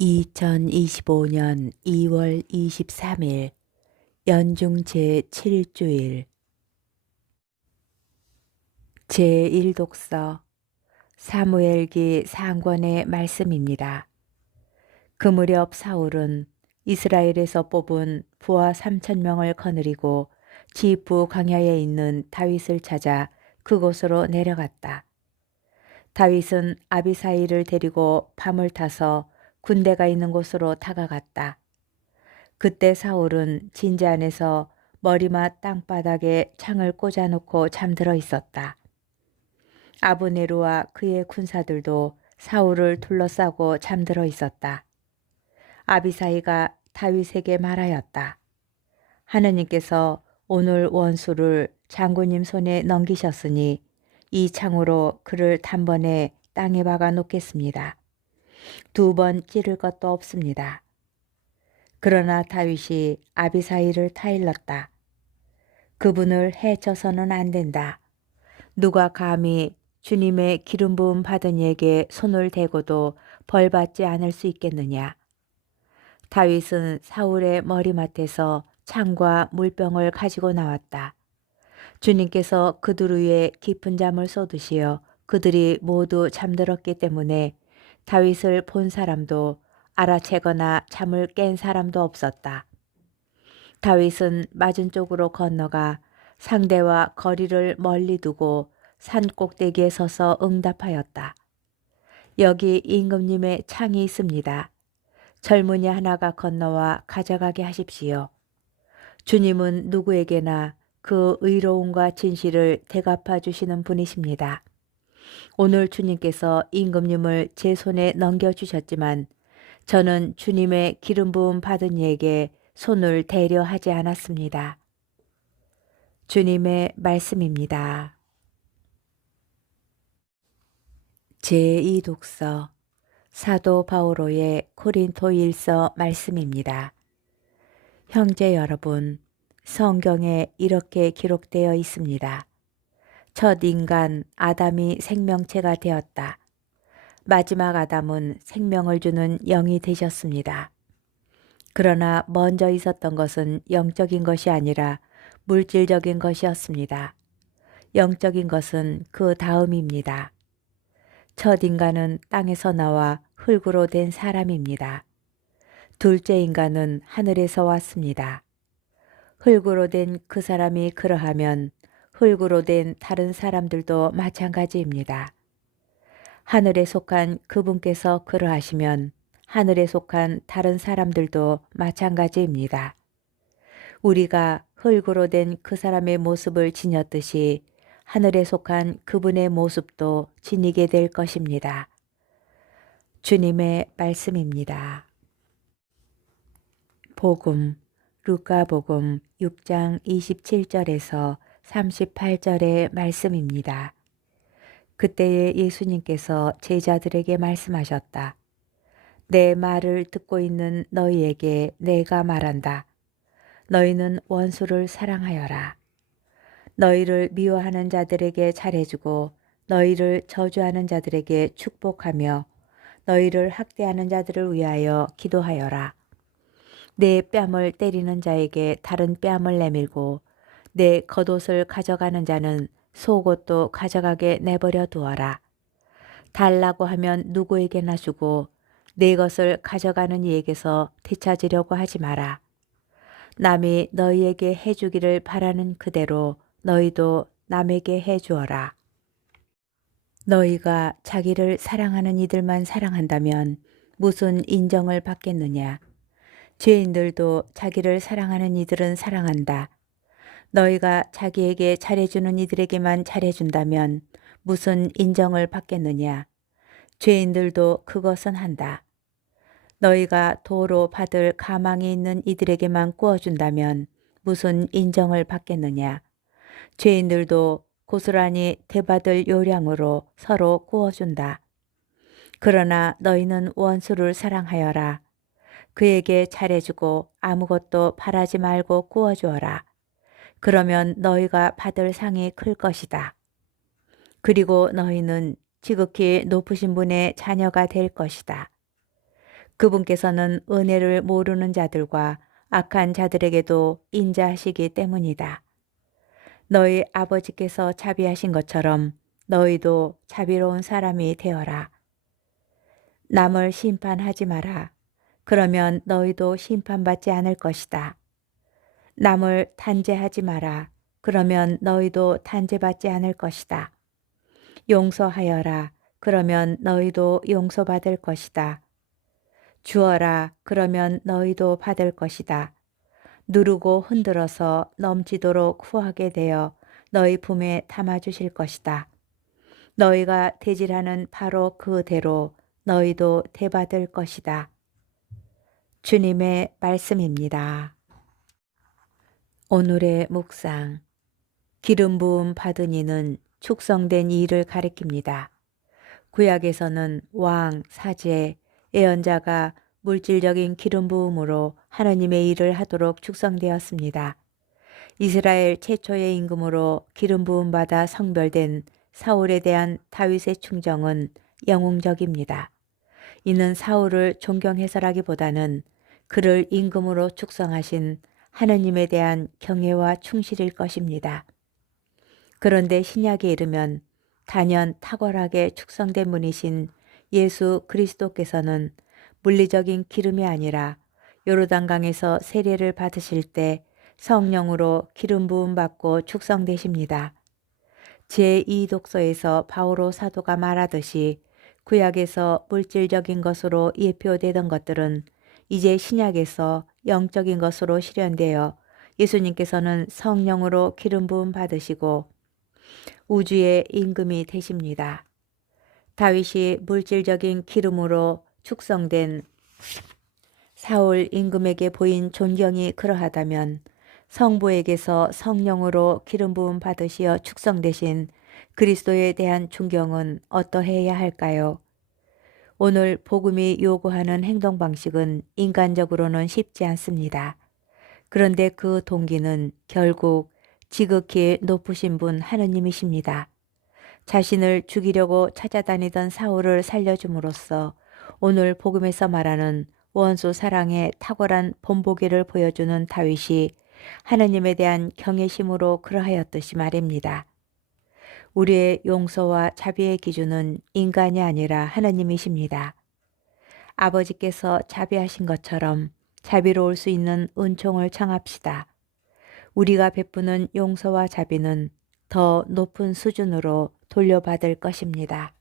2025년 2월 23일 연중 제7주일 제1독서 사무엘기 상권의 말씀입니다. 그 무렵 사울은 이스라엘에서 뽑은 부하 3,000명을 거느리고 지프 광야에 있는 다윗을 찾아 그곳으로 내려갔다. 다윗은 아비사이를 데리고 밤을 타서 군대가 있는 곳으로 다가갔다. 그때 사울은 진지 안에서 머리맡 땅바닥에 창을 꽂아놓고 잠들어 있었다. 아브네르와 그의 군사들도 사울을 둘러싸고 잠들어 있었다. 아비사이가 다윗에게 말하였다. 하느님께서 오늘 원수를 장군님 손에 넘기셨으니 이 창으로 그를 단번에 땅에 박아 놓겠습니다. 2번 찌를 것도 없습니다. 그러나 다윗이 아비사이를 타일렀다. 그분을 해쳐서는 안 된다. 누가 감히 주님의 기름 부음 받은 이에게 손을 대고도 벌받지 않을 수 있겠느냐. 다윗은 사울의 머리맡에서 창과 물병을 가지고 나왔다. 주님께서 그들 위에 깊은 잠을 쏟으시어 그들이 모두 잠들었기 때문에 다윗을 본 사람도 알아채거나 잠을 깬 사람도 없었다. 다윗은 맞은 쪽으로 건너가 상대와 거리를 멀리 두고 산 꼭대기에 서서 응답하였다. 여기 임금님의 창이 있습니다. 젊은이 하나가 건너와 가져가게 하십시오. 주님은 누구에게나 그 의로움과 진실을 대갚아 주시는 분이십니다. 오늘 주님께서 임금님을 제 손에 넘겨주셨지만 저는 주님의 기름 부음 받은 이에게 손을 대려 하지 않았습니다. 주님의 말씀입니다. 제2독서 사도 바오로의 고린토 일서 말씀입니다. 형제 여러분, 성경에 이렇게 기록되어 있습니다. 첫 인간 아담이 생명체가 되었다. 마지막 아담은 생명을 주는 영이 되셨습니다. 그러나 먼저 있었던 것은 영적인 것이 아니라 물질적인 것이었습니다. 영적인 것은 그 다음입니다. 첫 인간은 땅에서 나와 흙으로 된 사람입니다. 둘째 인간은 하늘에서 왔습니다. 흙으로 된 그 사람이 그러하면 흙으로 된 다른 사람들도 마찬가지입니다. 하늘에 속한 그분께서 그러하시면 하늘에 속한 다른 사람들도 마찬가지입니다. 우리가 흙으로 된 그 사람의 모습을 지녔듯이 하늘에 속한 그분의 모습도 지니게 될 것입니다. 주님의 말씀입니다. 복음, 루카복음 6장 27절에서 38절의 말씀입니다. 그때에 예수님께서 제자들에게 말씀하셨다. 내 말을 듣고 있는 너희에게 내가 말한다. 너희는 원수를 사랑하여라. 너희를 미워하는 자들에게 잘해주고 너희를 저주하는 자들에게 축복하며 너희를 학대하는 자들을 위하여 기도하여라. 내 뺨을 때리는 자에게 다른 뺨을 내밀고 내 겉옷을 가져가는 자는 속옷도 가져가게 내버려 두어라. 달라고 하면 누구에게나 주고 내 것을 가져가는 이에게서 되찾으려고 하지 마라. 남이 너희에게 해주기를 바라는 그대로 너희도 남에게 해주어라. 너희가 자기를 사랑하는 이들만 사랑한다면 무슨 인정을 받겠느냐. 죄인들도 자기를 사랑하는 이들은 사랑한다. 너희가 자기에게 잘해주는 이들에게만 잘해준다면 무슨 인정을 받겠느냐. 죄인들도 그것은 한다. 너희가 도로 받을 가망이 있는 이들에게만 구워준다면 무슨 인정을 받겠느냐. 죄인들도 고스란히 대받을 요량으로 서로 구워준다. 그러나 너희는 원수를 사랑하여라. 그에게 잘해주고 아무것도 바라지 말고 구워주어라. 그러면 너희가 받을 상이 클 것이다. 그리고 너희는 지극히 높으신 분의 자녀가 될 것이다. 그분께서는 은혜를 모르는 자들과 악한 자들에게도 인자하시기 때문이다. 너희 아버지께서 자비하신 것처럼 너희도 자비로운 사람이 되어라. 남을 심판하지 마라. 그러면 너희도 심판받지 않을 것이다. 남을 단죄하지 마라. 그러면 너희도 단죄받지 않을 것이다. 용서하여라. 그러면 너희도 용서받을 것이다. 주어라. 그러면 너희도 받을 것이다. 누르고 흔들어서 넘치도록 후하게 되어 너희 품에 담아주실 것이다. 너희가 대질하는 바로 그대로 너희도 대받을 것이다. 주님의 말씀입니다. 오늘의 묵상. 기름 부음 받은 이는 축성된 이를 가리킵니다. 구약에서는 왕, 사제, 예언자가 물질적인 기름 부음으로 하나님의 일을 하도록 축성되었습니다. 이스라엘 최초의 임금으로 기름 부음 받아 성별된 사울에 대한 다윗의 충정은 영웅적입니다. 이는 사울을 존경해서라기보다는 그를 임금으로 축성하신 하느님에 대한 경애와 충실일 것입니다. 그런데 신약에 이르면 단연 탁월하게 축성된 분이신 예수 그리스도께서는 물리적인 기름이 아니라 요르단강에서 세례를 받으실 때 성령으로 기름 부음 받고 축성되십니다. 제2독서에서 바오로 사도가 말하듯이 구약에서 물질적인 것으로 예표되던 것들은 이제 신약에서 영적인 것으로 실현되어 예수님께서는 성령으로 기름 부음 받으시고 우주의 임금이 되십니다. 다윗이 물질적인 기름으로 축성된 사울 임금에게 보인 존경이 그러하다면 성부에게서 성령으로 기름 부음 받으시어 축성되신 그리스도에 대한 존경은 어떠해야 할까요? 오늘 복음이 요구하는 행동 방식은 인간적으로는 쉽지 않습니다. 그런데 그 동기는 결국 지극히 높으신 분 하느님이십니다. 자신을 죽이려고 찾아다니던 사울을 살려줌으로써 오늘 복음에서 말하는 원수 사랑의 탁월한 본보기를 보여주는 다윗이 하느님에 대한 경외심으로 그러하였듯이 말입니다. 우리의 용서와 자비의 기준은 인간이 아니라 하느님이십니다. 아버지께서 자비하신 것처럼 자비로울 수 있는 은총을 청합시다. 우리가 베푸는 용서와 자비는 더 높은 수준으로 돌려받을 것입니다.